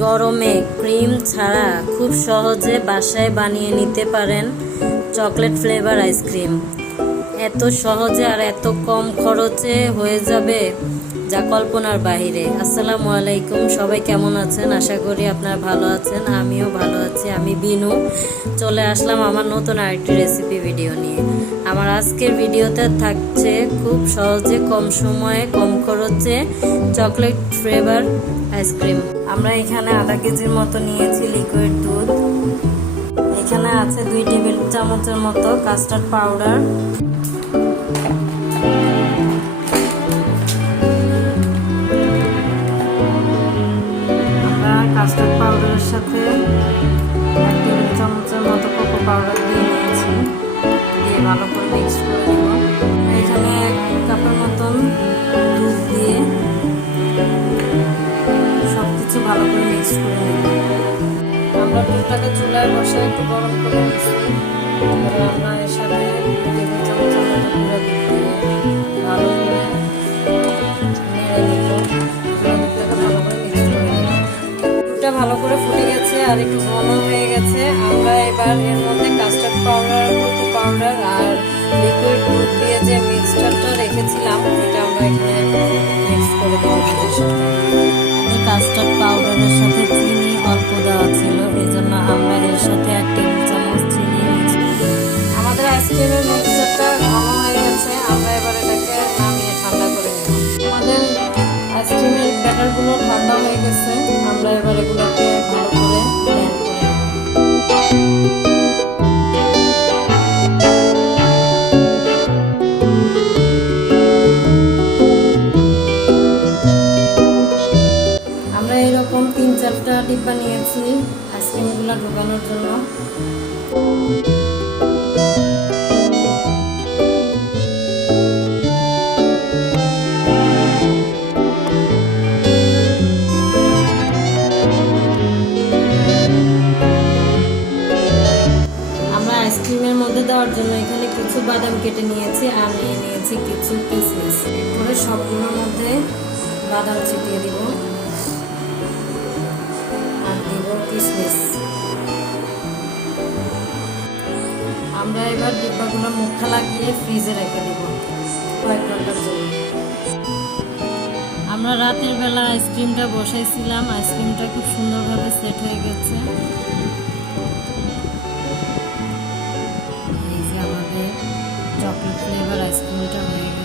গরমে ক্রিম ছাড়া খুব সহজে বাসায় বানিয়ে নিতে পারেন চকলেট ফ্লেভার আইসক্রিম। এত সহজে আর এত কম খরচে হয়ে যাবে যা কল্পনার বাহিরে। আসসালামু আলাইকুম, সবাই কেমন আছেন? আশা করি আপনারা ভালো আছেন, আমিও ভালো আছি। আমি বিনু চলে আসলাম আমার নতুন আরেকটি রেসিপি ভিডিও নিয়ে। আমার আজকের ভিডিওতে থাকছে খুব সহজে কম সময়ে কম খরচে চকলেট ফ্লেভার আইসক্রিম। আমরা এখানে আধা কেজির মতো নিয়েছি লিকুইড দুধ। এখানে আছে 2 টেবিল চামচের মতো কাস্টার্ড পাউডার। আমরা কাস্টার্ড পাউডারের সাথে 1 টেবিল চামচের মতো কোকো পাউডার দিয়ে নিয়েছি, দিয়ে ভালো করে মিক্স করে দেব। এখানে 1 কাপের মতন দুধ দিয়ে সবকিছু ভালো করে মিক্স করে নেব। আমরা দুধটাকে চুলায় বসে একটু গরম করে নিচ্ছি। আমরা এর সাথে 2 টেবিল চামচের মতো গুঁড়া দুধ দিয়ে ভালো করে নেড়ে নিব। দুধটাকে ভালো করে মিক্স করে নেব। দুধটা ভালো করে ফুটে গেছে আর একটু ঘন হয়ে গেছে। আমরা এবার এর মধ্যে কাস্টার্ড পাউডার, কোকো পাউডার আর লিকুইড দুধ দিয়ে যে মিক্সচারটা রেখেছিলাম এটা আমরা এখানে মিক্স করে দেবো দুধের সাথে। কাস্টার্ড পাউডারের সাথে চিনি অল্প দেওয়া ছিল, এই জন্য আমরা এর সাথে 1 টেবিল চামচ চিনি মিক্স। আমাদের আইসক্রিমের মিক্সচারটা ঘন হয়ে গেছে। আমরা এবার এটাকে নামিয়ে ঠান্ডা করে নেব। আমাদের আইসক্রিমের ব্যাটারগুলো ঠান্ডা হয়ে গেছে। আমরা এবার এগুলোকে ভালো করে ব্লেন্ড করে নেব। এরকম 3-4টা ডিব্বা নিয়েছি আইসক্রিমগুলো ঢোকানোর জন্য। আমরা আইসক্রিমের মধ্যে দেওয়ার জন্য এখানে কিছু বাদাম কেটে নিয়েছি আর নিয়েছি কিছু কিশমিশ। এরপরে সবগুলোর মধ্যে বাদাম ছিটিয়ে দিব আর দিব কিশমিশ। আমরা এবার ডিব্বাগুলো মুখা লাগিয়ে ফ্রিজে রেখে দিব কয়েক ঘন্টার জন্য। আমরা রাতের বেলা আইসক্রিমটা বসাইছিলাম, আইসক্রিমটা খুব সুন্দরভাবে সেট হয়ে গেছে। এই যে আমাদের চকলেট ফ্লেভার আইসক্রিমটা হয়ে গেছে।